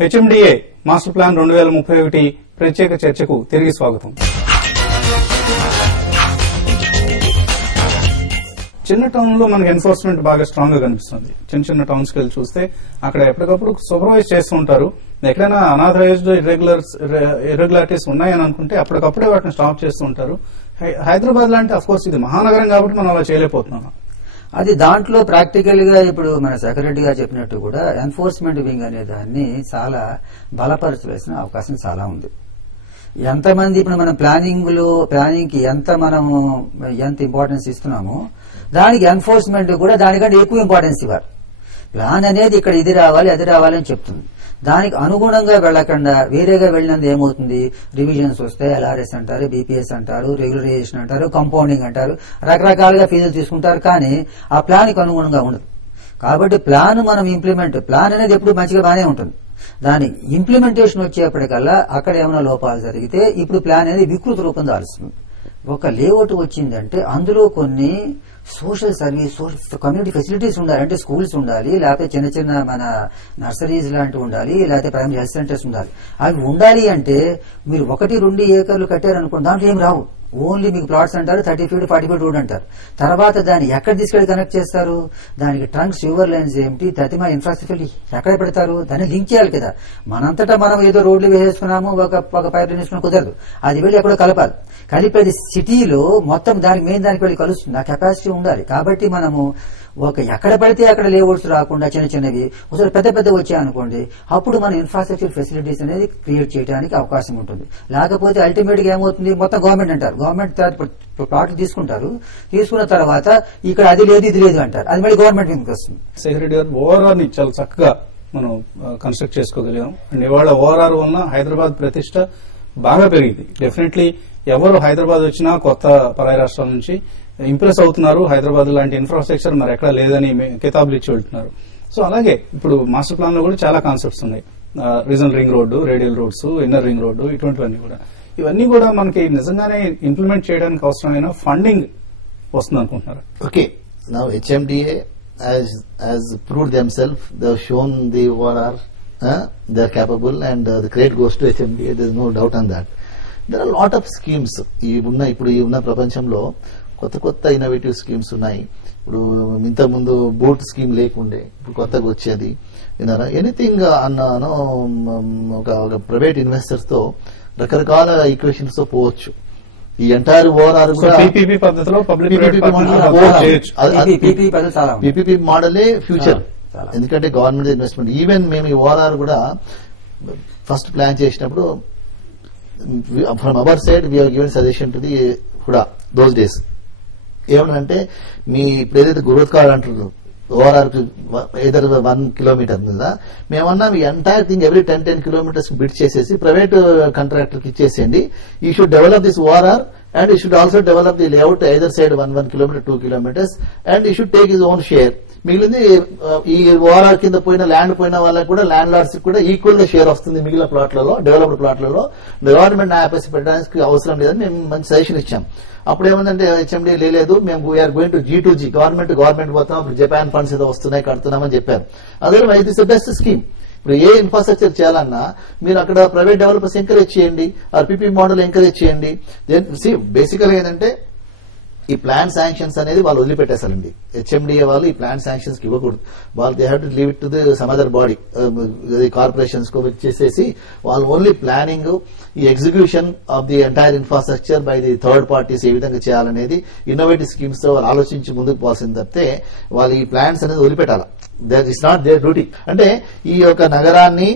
HMDA master plan 2031 ప్రత్యేక చర్చకు తిరిగి స్వాగతం. చిన్న టౌన్ లో మనకి ఎన్ఫోర్స్మెంట్ బాగా స్ట్రాంగ్ గా కనిపిస్తుంది. చిన్న చిన్న టౌన్స్ కి వెళ్ళి చూస్తే అక్కడ ఎప్పటికప్పుడు సూపర్వైజ్ చేస్తూ ఉంటారు. ఎక్కడైనా అనాథరైజ్డ్ ఇర్రెగ్యులారిటీస్ ఉన్నాయని అనుకుంటే అప్పటికప్పుడే వాటిని స్టాప్ చేస్తూ ఉంటారు. హైదరాబాద్ లాంటి అఫ్ కోర్స్ ఇది మహానగరం కాబట్టి మనం అలా చేయలేకపోతున్నాం. అది దాంట్లో ప్రాక్టికల్ గా ఇప్పుడు మన సెక్రటరీ గారు చెప్పినట్టు కూడా ఎన్ఫోర్స్మెంట్ వింగ్ అనే దాన్ని చాలా బలపరచవలసిన అవకాశం చాలా ఉంది. ఎంతమంది ఇప్పుడు మనం ప్లానింగ్ కి ఎంత ఇంపార్టెన్స్ ఇస్తున్నామో దానికి ఎన్ఫోర్స్మెంట్ కూడా దానికంటే ఎక్కువ ఇంపార్టెన్స్ ఇవ్వాలి. ప్లాన్ అనేది ఇక్కడ ఇది రావాలి అది రావాలి అని చెప్తుంది. దానికి అనుగుణంగా వెళ్లకుండా వేరేగా వెళ్ళినందు ఏమవుతుంది, రివిజన్స్ వస్తాయి, ఎల్ఆర్ఎస్ అంటారు, బీపీఎస్ అంటారు, రెగ్యులరైజేషన్ అంటారు, కంపౌండింగ్ అంటారు, రకరకాలుగా ఫీజులు తీసుకుంటారు. కానీ ఆ ప్లాన్ కి అనుగుణంగా ఉండదు. కాబట్టి ప్లాన్ అనేది ఎప్పుడు మంచిగా బానే ఉంటుంది. దాని ఇంప్లిమెంటేషన్ వచ్చేప్పటికల్లా అక్కడ ఏమైనా లోపాలు జరిగితే ఇప్పుడు ప్లాన్ అనేది వికృత రూపం దాల్స్తుంది. ఒక లేఅవుట్ వచ్చిందంటే అందులో కొన్ని సోషల్ సర్వీస్, కమ్యూనిటీ ఫెసిలిటీస్ ఉండాలి. అంటే స్కూల్స్ ఉండాలి, లేకపోతే చిన్న చిన్న మన నర్సరీస్ లాంటివి ఉండాలి, లేకపోతే ప్రైమరీ హెల్త్ సెంటర్స్ ఉండాలి. అవి ఉండాలి అంటే మీరు 1-2 ఏకర్లు కట్టారనుకోండి, దాంట్లో ఏం రావు. ఓన్లీ మీకు ప్లాట్స్ అంటారు, 30 feet 40 feet రోడ్ అంటారు. తర్వాత దాన్ని ఎక్కడ తీసుకెళ్లి కనెక్ట్ చేస్తారు, దానికి ట్రంక్స్, యువర్ లైన్స్ ఏమిటి, తదిమా ఇన్ఫ్రాస్ట్రక్చర్ ఎక్కడ పెడతారు, దాన్ని లింక్ చేయాలి కదా. మనంతటా మనం ఏదో రోడ్లు వేసేసుకున్నాము, ఒక పైప్ లైన్ వేసుకున్నా కుదరదు. అది వెళ్ళి ఎక్కడో కలపాలి. కలిపేది సిటీలో మొత్తం దానికి వెళ్ళి కలుస్తుంది. ఆ కెపాసిటీ ఉండాలి. కాబట్టి మనము ఎక్కడ పడితే అక్కడ లేఅవుట్స్ రాకుండా చిన్నవి ఒకసారి పెద్ద వచ్చాయనుకోండి, అప్పుడు మన ఇన్ఫ్రాస్ట్రక్చర్ ఫెసిలిటీస్ అనేది క్రియేట్ చేయడానికి అవకాశం ఉంటుంది. లేకపోతే అల్టిమేట్ గా ఏమవుతుంది, మొత్తం గవర్నమెంట్ అంటారు, గవర్నమెంట్ ప్లాట్లు తీసుకున్న తర్వాత ఇక్కడ అది లేదు ఇది లేదు అంటారు, అది మళ్ళీ గవర్నమెంట్ మీదకి వస్తుంది. సెక్రటరీ గారు ఓఆర్ఆర్ ని చాలా చక్కగా మనం కన్స్ట్రక్ట్ చేసుకోగలిగాం. అండ్ ఇవాళ ఓఆర్ఆర్ వలన హైదరాబాద్ ప్రతిష్ట బాగా పెరిగింది. డెఫినెట్లీ ఎవరు హైదరాబాద్ వచ్చినా కొత్త పరాయి రాష్ట్రాల నుంచి ఇంప్రెస్ అవుతున్నారు. హైదరాబాద్ లాంటి ఇన్ఫ్రాస్ట్రక్చర్ మరి ఎక్కడ లేదని కితాబులు ఇచ్చి వెళ్తున్నారు. సో అలాగే ఇప్పుడు మాస్టర్ ప్లాన్ లో కూడా చాలా కాన్సెప్ట్స్ ఉన్నాయి. Regional ring road, radial roads, inner ring road, ఇటువంటివన్నీ కూడా ఇవన్నీ కూడా మనకి నిజంగానే ఇంప్లిమెంట్ చేయడానికి అవసరమైన ఫండింగ్ వస్తుంది అనుకుంటున్నారు. Okay, now HMDA has proved themselves. They have shown the ORR, they are capable, and the credit goes to HMDA. There is no doubt on that. There are a lot of schemes. ఇప్పుడు ఈ ఉన్న ప్రపంచంలో కొత్త innovative schemes ఉన్నాయి. ఇప్పుడు ఇంతకుముందు boat scheme లేకుండే, ఇప్పుడు కొత్తగా వచ్చేది. ఎనీథింగ్ అన్నాను ఒక ప్రైవేట్ ఇన్వెస్టర్స్ తో రకరకాల ఈక్వేషన్స్ తో పోవచ్చు. ఈ ఎంటైర్ ఓఆర్ఆర్ పీపీపీ పద్ధతిలో పీపీపీ మోడలే ఫ్యూచర్. ఎందుకంటే గవర్నమెంట్ ఇన్వెస్ట్మెంట్. ఈవెన్ మేము ఈ ఓఆర్ఆర్ కూడా ఫస్ట్ ప్లాన్ చేసినప్పుడు from our side we have given suggestion to the HUDA those days. ఏమనంటే మీ ఇప్పుడు ఏదైతే గురుత్కార్ అంటారు ఓఆర్ఆర్ ఏదర్ 1 kilometer మీద మేమన్నా మీ entire thing every 10 kilometers bid చేసేసి ప్రైవేట్ కాంట్రాక్టర్ కి ఇచ్చేసేయండి. You should develop this ORR and you should also develop the layout either side 1 kilometer 2 kilometers and you should take his own share. మిగిలింది ఈ ORR కింద పోయిన land పోయిన వాళ్ళకి కూడా ల్యాండ్ లార్డ్స్ కూడా ఈక్వల్ గా షేర్ వస్తుంది. మిగిలిన ప్లాట్లలో, డెవలప్డ్ ప్లాట్లలో గవర్నమెంట్ ఆపేసి పెట్టడానికి అవసరం లేదని మేము మంచి సజెషన్ ఇచ్చాం. అప్పుడు ఏమందంటే హెచ్ఎండి లేదు, మేము we're going to G2G, government పోతాం, జపాన్ ఫండ్స్ ఏదో వస్తున్నాయి కడుతున్నామని చెప్పారు. Otherwise it's the best scheme. ఇప్పుడు ఏ ఇన్ఫ్రాస్ట్రక్చర్ చేయాలన్నా మీరు అక్కడ ప్రైవేట్ డెవలపర్స్ ఎంకరేజ్ చేయండి, ఆర్పీపీ మోడల్ ఎంకరేజ్ చేయండి. బేసికల్ గా ఏంటంటే ఈ ప్లాన్ శాంక్షన్స్ అనేది వాళ్ళు వదిలిపెట్టేశారండి. హెచ్ఎండిఏ వాళ్ళు ఈ ప్లాన్ శాంక్షన్స్ కి ఇవ్వకూడదు. వాళ్ళు they have to leave it to the some other body, corporations కు చేసేసి వాళ్ళు ఓన్లీ ప్లానింగ్, ఈ execution of the entire infrastructure by the third parties ఏ విధంగా చేయాలనేది ఇన్నోవేటివ్ స్కీమ్స్ తో వాళ్ళు ఆలోచించి ముందుకు పోవాల్సింది తప్పితే వాళ్ళు ఈ ప్లాన్స్ అనేది వదిలిపెట్టాలి. That is not their duty. అంటే ఈ యొక్క నగరాన్ని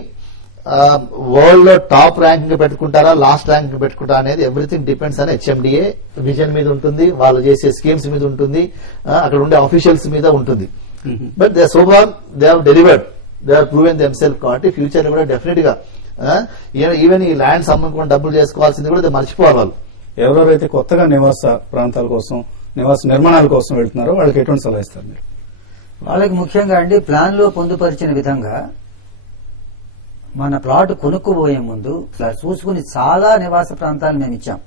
వరల్డ్ లో టాప్ ర్యాంకింగ్ పెట్టుకుంటారా, లాస్ట్ ర్యాంకింగ్ పెట్టుకుంటారా అనేది ఎవ్రీథింగ్ డిపెండ్స్ అని హెచ్ఎండిఏ విజన్ మీద ఉంటుంది, వాళ్ళు చేసే స్కీమ్స్ మీద ఉంటుంది, అక్కడ ఉండే ఆఫీషియల్స్ మీద ఉంటుంది. But they so far they have delivered, they have proven themself. కాబట్టి ఫ్యూచర్ కూడా డెఫినెట్ గా ఈవెన్ ఈ ల్యాండ్స్ అమ్ముకుని డబ్బులు చేసుకోవాల్సింది కూడా మర్చిపోవాలి వాళ్ళు. ఎవరెవరైతే కొత్తగా నివాస ప్రాంతాల కోసం, నివాస నిర్మాణాల కోసం వెళ్తున్నారో వాళ్ళకి ఎటువంటి సలహా ఇస్తారు మీరు? వాళ్ళకి ముఖ్యంగా అండి ప్లాన్ లో పొందుపరిచిన విధంగా మన ప్లాట్ కొనుక్కుపోయే ముందు చూసుకుని చాలా నివాస ప్రాంతాలు మేము ఇచ్చాం.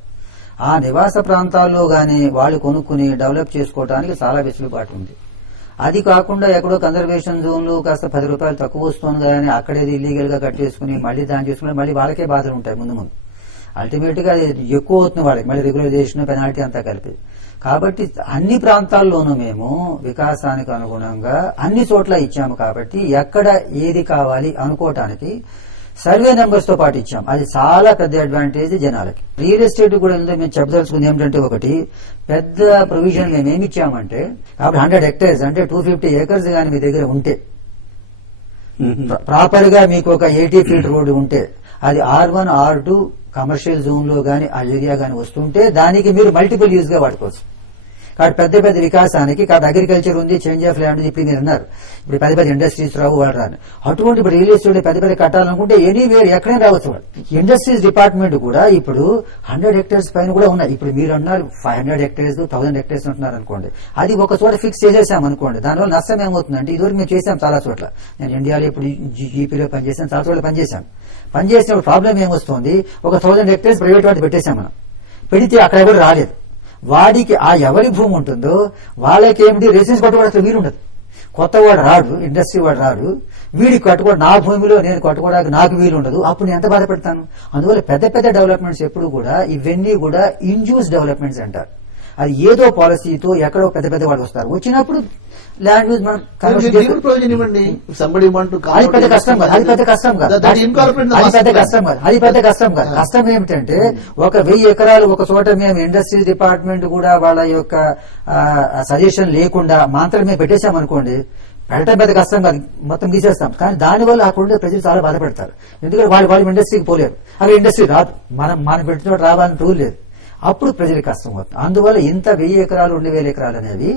ఆ నివాస ప్రాంతాల్లో గానీ వాళ్ళు కొనుక్కుని డెవలప్ చేసుకోవడానికి చాలా వెసులుబాటు ఉంది. అది కాకుండా ఎక్కడో కన్జర్వేషన్ జోన్ లో కాస్త 10 రూపాయలు తక్కువ వస్తుంది కానీ అక్కడేది ఇల్లీగల్ గా కట్టేసుకుని మళ్ళీ దాన్ని చేసుకుని మళ్ళీ వాళ్ళకే బాధలు ఉంటాయి ముందు ముందు. అల్టిమేట్ గా అది ఎక్కువ అవుతుంది వాళ్ళకి, మళ్ళీ రెగ్యులైజేషన్ పెనాల్టీ అంతా కలిపి. కాబట్టి అన్ని ప్రాంతాల్లోనూ మేము వికాసానికి అనుగుణంగా అన్ని చోట్ల ఇచ్చాము. కాబట్టి ఎక్కడ ఏది కావాలి అనుకోవటానికి సర్వే నెంబర్స్ తో పాటు ఇచ్చాం. అది చాలా పెద్ద అడ్వాంటేజ్ జనాలకి. రియల్ ఎస్టేట్ కూడా మేము చెప్పదలుచుకుంది ఏమిటంటే, ఒకటి పెద్ద ప్రొవిజన్ మేము ఏమి ఇచ్చామంటే, కాబట్టి 100 hectares అంటే 250 acres కానీ మీ దగ్గర ఉంటే, ప్రాపర్ గా మీకు ఒక 80 feet రోడ్డు ఉంటే, అది R1 R2 కమర్షియల్ జోన్ లో గానీ ఆ ఏరియా గానీ వస్తుంటే దానికి మీరు మల్టిపుల్ యూజ్ గా వాడుకోవచ్చు. కాబట్టి పెద్ద పెద్ద వికాసానికి కాబట్టి అగ్రికల్చర్ ఉంది, చేంజ్ ఆఫ్ ల్యాండ్ ఉంది. ఇప్పుడు మీరు అన్నారు ఇప్పుడు పెద్ద పెద్ద ఇండస్ట్రీస్ రావు వాళ్ళు రాని, అటువంటి ఇప్పుడు రియల్ ఎస్టేట్ పెద్ద పెద్ద కట్టాలనుకుంటే ఎనీవేర్ ఎక్కడైనా రావచ్చు. వాళ్ళు ఇండస్ట్రీస్ డిపార్ట్మెంట్ కూడా ఇప్పుడు 100 hectares పైన కూడా ఉన్నాయి. ఇప్పుడు మీరు అన్నారు 500 hectares 1000 hectares అంటున్నారు అనుకోండి, అది ఒక చోట ఫిక్స్ చేసేసాం అనుకోండి, దానివల్ల నష్టం ఏమవుతుందంటే, ఇదివరకు మేము చేసాం చాలా చోట్ల, నేను ఇండియాలో ఇప్పుడు జీపీలో పనిచేసాను, చాలా చోట్ల పనిచేసినప్పుడు ప్రాబ్లం ఏమొస్తుంది, ఒక 1000 hectares ప్రైవేట్ వాటి పెట్టేశాం మనం, పెడితే అక్కడ కూడా రాలేదు. వాడికి ఆ ఎవరి భూమి ఉంటుందో వాళ్ళకి ఏమిటి రెసిడెన్స్ కట్టుకోవడానికి వీలు ఉండదు. కొత్త వాడు రాడు, ఇండస్ట్రీ వాడు రాడు, వీడికి కట్టుకోవడం నా భూమిలో నేను కట్టుకోవడానికి నాకు వీలు ఉండదు. అప్పుడు నేను ఎంత బాధపడతాను. అందువల్ల పెద్ద పెద్ద డెవలప్మెంట్స్ ఎప్పుడు కూడా ఇవన్నీ కూడా ఇండ్యూస్ డెవలప్మెంట్స్ అంటారు. అది ఏదో పాలసీతో ఎక్కడో పెద్ద పెద్ద వాళ్ళు వస్తారు, వచ్చినప్పుడు ల్యాండ్ యూజ్ మనం అది పెద్ద కష్టం కాదు. కష్టం ఏమిటంటే, ఒక 1000 ఎకరాలు ఒక చోట మేము ఇండస్ట్రీస్ డిపార్ట్మెంట్ కూడా వాళ్ళ యొక్క సజెషన్ లేకుండా మాత్రమే పెట్టేశాం అనుకోండి, పెట్టడం పెద్ద కష్టం కాదు, మొత్తం తీసేస్తాం. కానీ దానివల్ల అక్కడ ప్రజలు చాలా బాధపడతారు. ఎందుకంటే వాళ్ళు ఇండస్ట్రీకి పోలేరు, అవి ఇండస్ట్రీ రాదు, మనం పెట్టిన రావాలని రూల్ లేదు, అప్పుడు ప్రజలకు కష్టం అవుతుంది. అందువల్ల ఇంత 1000 ఎకరాలు 2000 ఎకరాలు అనేది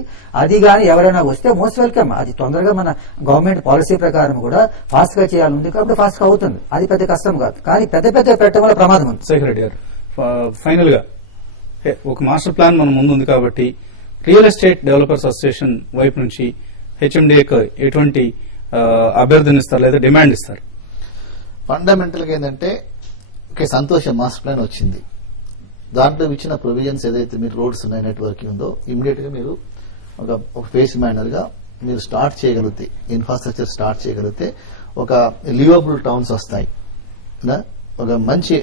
అది కానీ ఎవరైనా వస్తే మోస్ట్ వెల్కమ్. అది తొందరగా మన గవర్నమెంట్ పాలసీ ప్రకారం కూడా ఫాస్ట్ గా చేయాలి కాబట్టి ఫాస్ట్ గా అవుతుంది, అది పెద్ద కష్టం కాదు. కానీ పెద్ద పెద్ద పెట్టడం వల్ల ప్రమాదం ఉంది. శేఖర్ రెడ్డి గారు, ఫైనల్ గా ఒక మాస్టర్ ప్లాన్ మన ముందు ఉంది కాబట్టి రియల్ ఎస్టేట్ డెవలపర్స్ అసోసియేషన్ వైపు నుంచి హెచ్ఎండిఏకి ఎటువంటి అభ్యర్థన లేదా డిమాండ్ ఇస్తారు? ఫండమెంటల్ గా ఏంటంటే, సంతోషం మాస్టర్ ప్లాన్ వచ్చింది, దాంట్లో ఇచ్చిన ప్రొవిజన్స్ ఏదైతే మీరు రోడ్స్ ఉన్నాయి, నెట్వర్కింగ్ ఉందో, ఇమీడియట్ గా మీరు ఒక ఫేస్ మేనర్ గా మీరు స్టార్ట్ చేయగలిగితే, ఇన్ఫ్రాస్ట్రక్చర్ స్టార్ట్ చేయగలిగితే ఒక లివబుల్ టౌన్స్ వస్తాయి. ఒక మంచి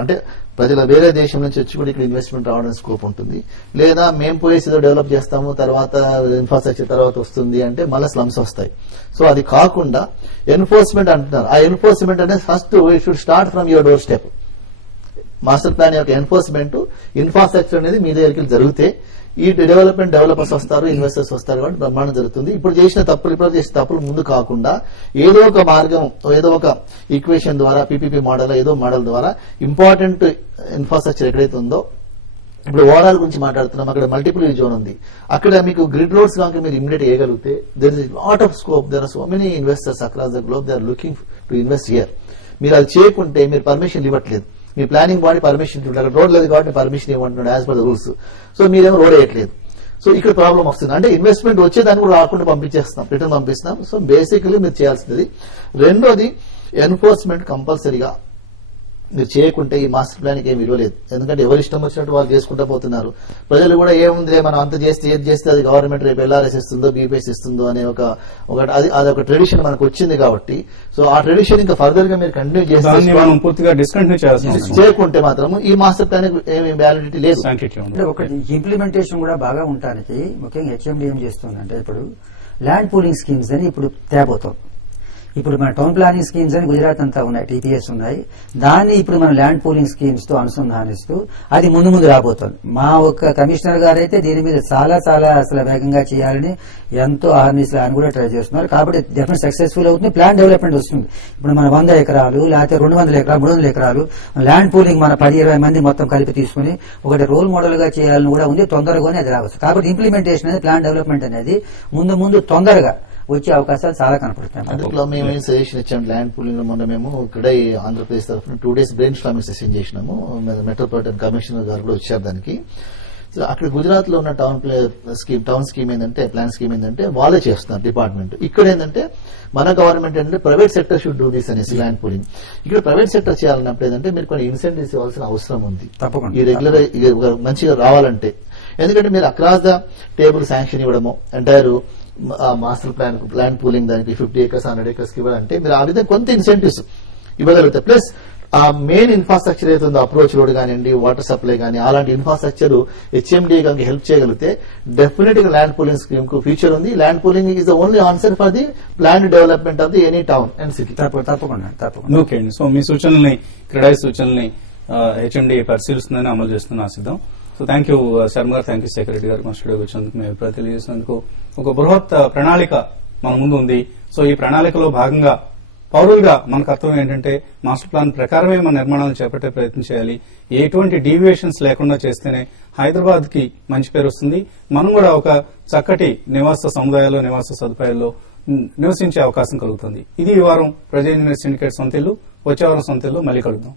అంటే ప్రజల వేరే దేశం నుంచి వచ్చి కూడా ఇక్కడ ఇన్వెస్ట్మెంట్ రావడానికి స్కోప్ ఉంటుంది. లేదా మేము పోయేసి ఏదో డెవలప్ చేస్తాము, తర్వాత ఇన్ఫ్రాస్ట్రక్చర్ తర్వాత వస్తుంది అంటే మళ్ళీ స్లమ్స్ వస్తాయి. సో అది కాకుండా ఎన్ఫోర్స్మెంట్ అంటున్నారు. ఆ ఎన్ఫోర్స్మెంట్ అనేది first it should start from your door step. Master plan యొక్క ఎన్ఫోర్స్మెంట్, ఇన్ఫ్రాస్ట్రక్చర్ అనేది మీ దగ్గరికి జరిగితే ఈ డెవలపర్స్ వస్తారు, ఇన్వెస్టర్స్ వస్తారు కాబట్టి బ్రహ్మాండం జరుగుతుంది. ఇప్పుడు చేసిన తప్పులు ముందు కాకుండా ఏదో ఒక మార్గం, ఏదో ఒక ఈక్వేషన్ ద్వారా, పీపీపీ మోడల్ ఏదో మోడల్ ద్వారా ఇంపార్టెంట్ ఇన్ఫ్రాస్ట్రక్చర్ ఎక్కడైతే ఉందో, ఇప్పుడు ఓవరాల్ గురించి మాట్లాడుతున్నాం, అక్కడ మల్టిపుల్ జోన్ ఉంది, అక్కడ మీకు గ్రిడ్ రోడ్స్ కనుక మీరు ఇమిడియట్ చేయగలిగితే there is lot of scope. There are so many investors across the globe, they are looking to invest here. మీరు అది చేయకుంటే మీరు పర్మిషన్ ఇవ్వట్లేదు, మీ ప్లానింగ్ బాడీ పర్మిషన్ ఇవ్వట్లేదు, రోడ్ లేదు కాబట్టి పర్మిషన్ ఇవ్వమంటున్నాడు as per the rules. So మీరేమో రోడ్ వేయట్లేదు. సో ఇక్కడ ప్రాబ్లం వస్తుంది. అంటే ఇన్వెస్ట్మెంట్ వచ్చేదాన్ని కూడా రాకుండా పంపించేస్తాం, రిటర్న్ పంపిస్తాం. సో బేసికలీ మీరు చేయాల్సింది. రెండోది ఎన్ఫోర్స్మెంట్ కంపల్సరీగా మీరు చేయకుంటే ఈ మాస్టర్ ప్లాన్ కి ఏమి విలువలేదు. ఎందుకంటే ఎవరు ఇష్టం వచ్చినట్టు వాళ్ళు చేసుకుంటూ పోతున్నారు. ప్రజలు కూడా ఏముందిలే మనం అంత చేస్తే ఏది చేస్తే అది గవర్నమెంట్ రేపు ఎల్ఆర్ఎస్ ఇస్తుందో బీపీఎస్ ఇస్తుందో అనే అది ఒక ట్రెడిషన్ మనకు వచ్చింది కాబట్టి, సో ఆ ట్రెడిషన్ ఇంకా ఫర్దర్ గా మీరు కంటిన్యూ చేయకుంటే మాత్రం ఈ మాస్టర్ ప్లాన్ ఏమి వ్యాలిడిటీ లేదు. ఒకటి ఇంప్లిమెంటేషన్ కూడా బాగా ఉండడానికి ముఖ్యంగా హెచ్ఎండి ఏం చేస్తుందంటే, ఇప్పుడు ల్యాండ్ పూలింగ్ స్కీమ్స్ అని ఇప్పుడు తేబోతాం. ఇప్పుడు మన టౌన్ ప్లానింగ్ స్కీమ్స్ అని గుజరాత్ అంతా ఉన్నాయి, టీపీఎస్ ఉన్నాయి. దాన్ని ఇప్పుడు మన ల్యాండ్ పూలింగ్ స్కీమ్స్ తో అనుసంధానిస్తూ అది ముందు రాబోతోంది. మా ఒక్క కమిషనర్ గారు అయితే దీని మీద చాలా అసలు వేగంగా చేయాలని ఎంతో ఆర్నిస్లు ఆయన కూడా ట్రై చేస్తున్నారు. కాబట్టి డెఫినెట్ సక్సెస్ఫుల్ అవుతుంది, ప్లాన్ డెవలప్మెంట్ వస్తుంది. ఇప్పుడు మన 100 ఎకరాలు లేకపోతే 200 ఎకరాలు 300 ఎకరాలు ల్యాండ్ పూలింగ్ మన 10-20 మంది మొత్తం కలిపి తీసుకుని ఒకటి రోల్ మోడల్ గా చేయాలని కూడా ఉంది. తొందరగానే అది రావచ్చు. కాబట్టి ఇంప్లిమెంటేషన్ అనేది, ప్లాన్ డెవలప్మెంట్ అనేది ముందు తొందరగా వచ్చే అవకాశాలు చాలా కనపడుతున్నాయి. అందులో మేము సజెషన్ ఇచ్చాము ల్యాండ్ పూలింగ్ లో. మొన్న మేము ఇక్కడ ఆంధ్రప్రదేశ్ తరఫున 2 days బ్రెయిన్ స్టార్మింగ్ సెషన్ చేసినాము. మెట్రోపాలిటన్ కమిషనర్ గారు కూడా వచ్చారు దానికి. అక్కడ గుజరాత్ లో ఉన్న టౌన్ స్కీమ్ ఏంటంటే, ప్లాన్ స్కీమ్ ఏంటంటే వాళ్ళే చేస్తున్నారు డిపార్ట్మెంట్. ఇక్కడ ఏంటంటే మన గవర్నమెంట్ ఏంటంటే private sector should do this అనేసి ల్యాండ్ పూలింగ్. ఇక్కడ ప్రైవేట్ సెక్టర్ చేయాలన్నప్పుడు ఏంటంటే మీరు కొన్ని ఇన్సెంటివ్స్ ఇవ్వాల్సిన అవసరం ఉంది ఈ రెగ్యులర్ మంచిగా రావాలంటే. ఎందుకంటే మీరు అక్రాస్ ద టేబుల్ శాంక్షన్ ఇవ్వడము, entire master plan land pooling దానికి 50 acres 100 acres కి ఇవ్వాలంటే మీరు ఆ విధంగా కొంత ఇన్సెంటివ్స్ ఇవ్వగలుగుతారు. ప్లస్ ఆ మెయిన్ ఇన్ఫ్రాస్ట్రక్చర్ ఏదైతే ఉందో అప్రోచ్ రోడ్ కానివ్వండి, వాటర్ సప్లై కానీ అలాంటి ఇన్ఫ్రాస్ట్రక్చర్ హెచ్ఎండి కనుక హెల్ప్ చేయగలిగితే డెఫినెట్ గా ల్యాండ్ పూలింగ్ స్కీమ్ కు ఫ్యూచర్ ఉంది. Land pooling is the only answer for the plan development of the any town and city. తప్పకుండా. ఓకే అండి. సో మీ సూచనల్ని క్రెడాయి సూచనల్ని హెచ్ఎండి పరిశీలిస్తుందని అమలు చేస్తుందని ఆశిద్దాం. సో థ్యాంక్ యూ శర్మ గారు, థ్యాంక్ యూ సెక్రటరీ గారు మా స్టూడియోకి వచ్చినందుకు, మీ అభిప్రాయం తెలియజేసినందుకు. ఒక బృహత్ ప్రణాళిక మన ముందు ఉంది. సో ఈ ప్రణాళికలో భాగంగా పౌరులుగా మన కర్తవ్యం ఏంటంటే మాస్టర్ ప్లాన్ ప్రకారమే మన నిర్మాణాలను చేపట్టే ప్రయత్నం చేయాలి. ఎటువంటి డీవియేషన్స్ లేకుండా చేస్తేనే హైదరాబాద్ కి మంచి పేరు వస్తుంది. మనం కూడా ఒక చక్కటి నివాస సముదాయాల్లో, నివాస సదుపాయాల్లో నివసించే అవకాశం కలుగుతుంది. ఇది ఈ వారం ప్రజా యూనివర్సిటీ సిండికేట్ సొంతిల్లు. వచ్చే వారం సొంతిల్లు మళ్ళీ కలుద్దాం.